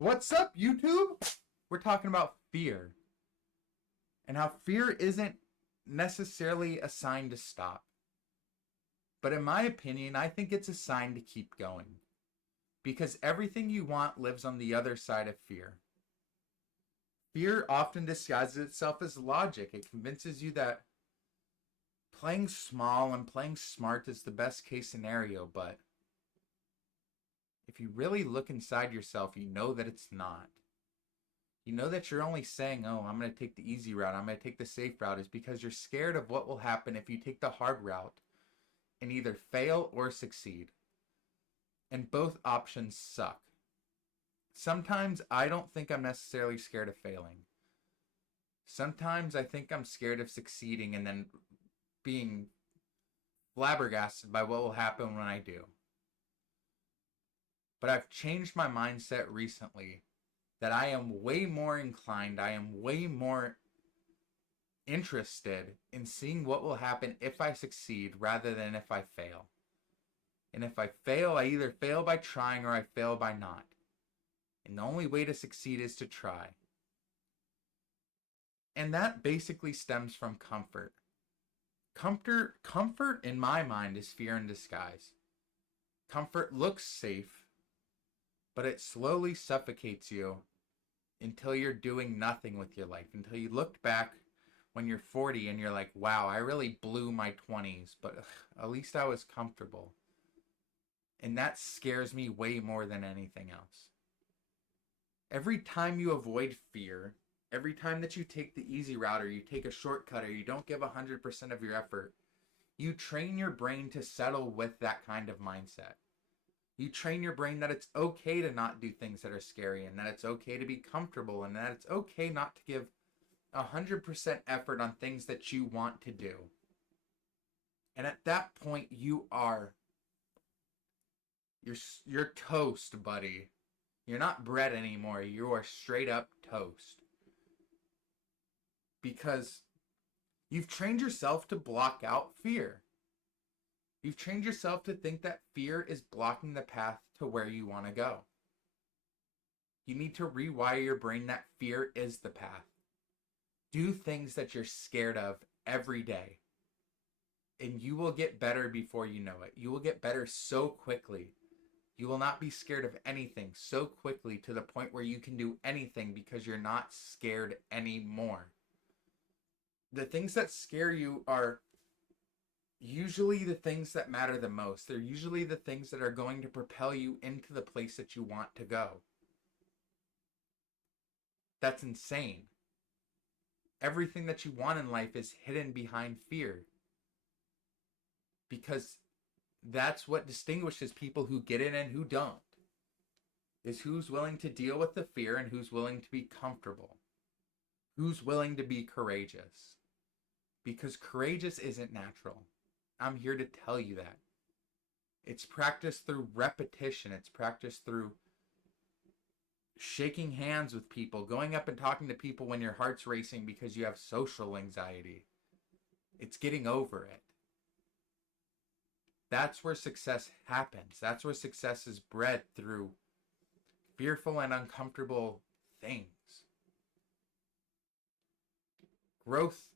What's up, YouTube? We're talking about fear and how fear isn't necessarily a sign to stop. But in my opinion, I think it's a sign to keep going because everything you want lives on the other side of fear. Fear often disguises itself as logic. It convinces you that playing small and playing smart is the best case scenario, but if you really look inside yourself, you know that it's not. You know that you're only saying, oh, I'm going to take the easy route, I'm going to take the safe route, is because you're scared of what will happen if you take the hard route and either fail or succeed. And both options suck. Sometimes I don't think I'm necessarily scared of failing. Sometimes I think I'm scared of succeeding and then being flabbergasted by what will happen when I do. But I've changed my mindset recently that I am way more inclined, I am way more interested in seeing what will happen if I succeed rather than if I fail. And if I fail, I either fail by trying or I fail by not. And the only way to succeed is to try. And that basically stems from comfort. Comfort in my mind is fear in disguise. Comfort looks safe, but it slowly suffocates you until you're doing nothing with your life. Until you look back when you're 40 and you're like, wow, I really blew my 20s, but at least I was comfortable. And that scares me way more than anything else. Every time you avoid fear, every time that you take the easy route or you take a shortcut or you don't give 100% of your effort, you train your brain to settle with that kind of mindset. You train your brain that it's okay to not do things that are scary and that it's okay to be comfortable and that it's okay not to give 100% effort on things that you want to do. And at that point, you're toast, buddy. You're not bread anymore. You are straight up toast. Because you've trained yourself to block out fear. You've trained yourself to think that fear is blocking the path to where you want to go. You need to rewire your brain that fear is the path. Do things that you're scared of every day. And you will get better before you know it. You will get better so quickly. You will not be scared of anything so quickly to the point where you can do anything because you're not scared anymore. The things that scare you are usually the things that matter the most. They're usually the things that are going to propel you into the place that you want to go. That's insane. Everything that you want in life is hidden behind fear. Because that's what distinguishes people who get it and who don't. Is who's willing to deal with the fear and who's willing to be comfortable. Who's willing to be courageous. Because courageous isn't natural. I'm here to tell you that. It's practiced through repetition. It's practiced through shaking hands with people, going up and talking to people when your heart's racing because you have social anxiety. It's getting over it. That's where success happens. That's where success is bred through fearful and uncomfortable things. Growth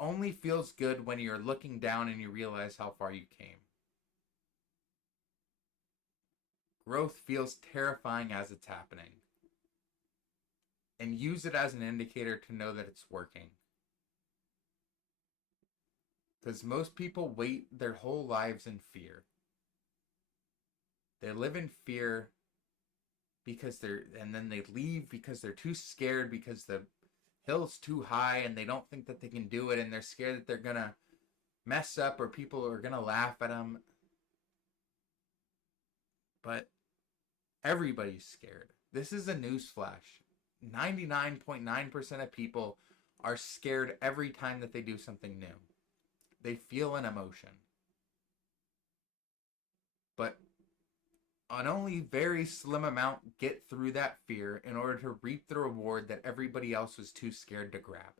only feels good when you're looking down and you realize how far you came. Growth feels terrifying as it's happening. And use it as an indicator to know that it's working. Because most people wait their whole lives in fear. They live in fear and then they leave because they're too scared because the hill's too high and they don't think that they can do it and they're scared that they're gonna mess up or people are gonna laugh at them. But everybody's scared. This is a newsflash. 99.9% of people are scared every time that they do something new. They feel an emotion. But an only very slim amount get through that fear in order to reap the reward that everybody else was too scared to grab.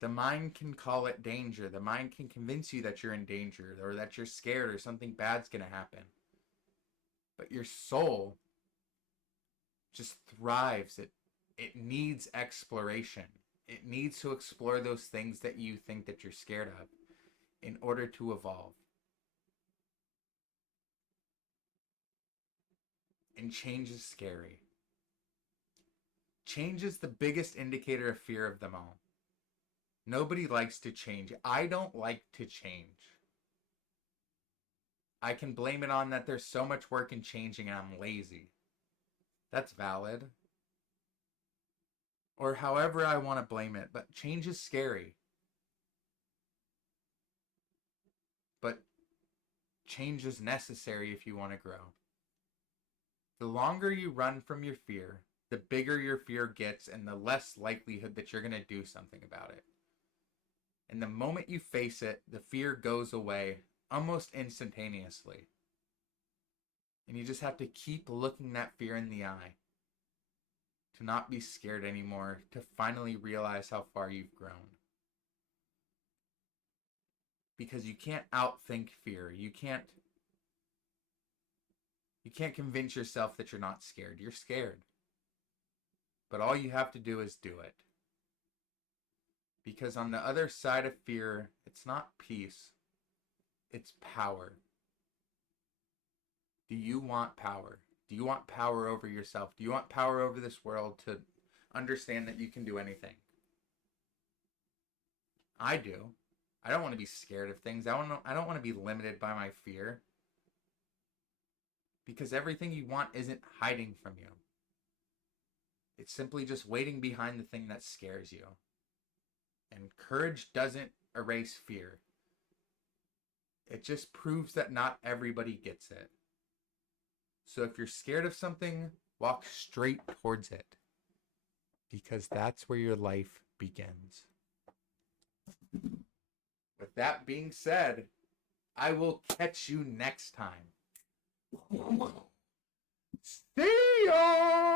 The mind can call it danger. The mind can convince you that you're in danger or that you're scared or something bad's going to happen. But your soul just thrives. It needs exploration. It needs to explore those things that you think that you're scared of in order to evolve. And change is scary. Change is the biggest indicator of fear of them all. Nobody likes to change. I don't like to change. I can blame it on that there's so much work in changing and I'm lazy. That's valid. Or however I want to blame it, but change is scary. But change is necessary if you want to grow. The longer you run from your fear, the bigger your fear gets and the less likelihood that you're going to do something about it. And the moment you face it, the fear goes away almost instantaneously. And you just have to keep looking that fear in the eye to not be scared anymore, to finally realize how far you've grown. Because you can't outthink fear. You can't convince yourself that you're not scared. You're scared. But all you have to do is do it. Because on the other side of fear, it's not peace, it's power. Do you want power? Do you want power over yourself? Do you want power over this world to understand that you can do anything? I do. I don't want to be scared of things. I don't want to be limited by my fear. Because everything you want isn't hiding from you. It's simply just waiting behind the thing that scares you. And courage doesn't erase fear. It just proves that not everybody gets it. So if you're scared of something, walk straight towards it. Because that's where your life begins. With that being said, I will catch you next time. See ya!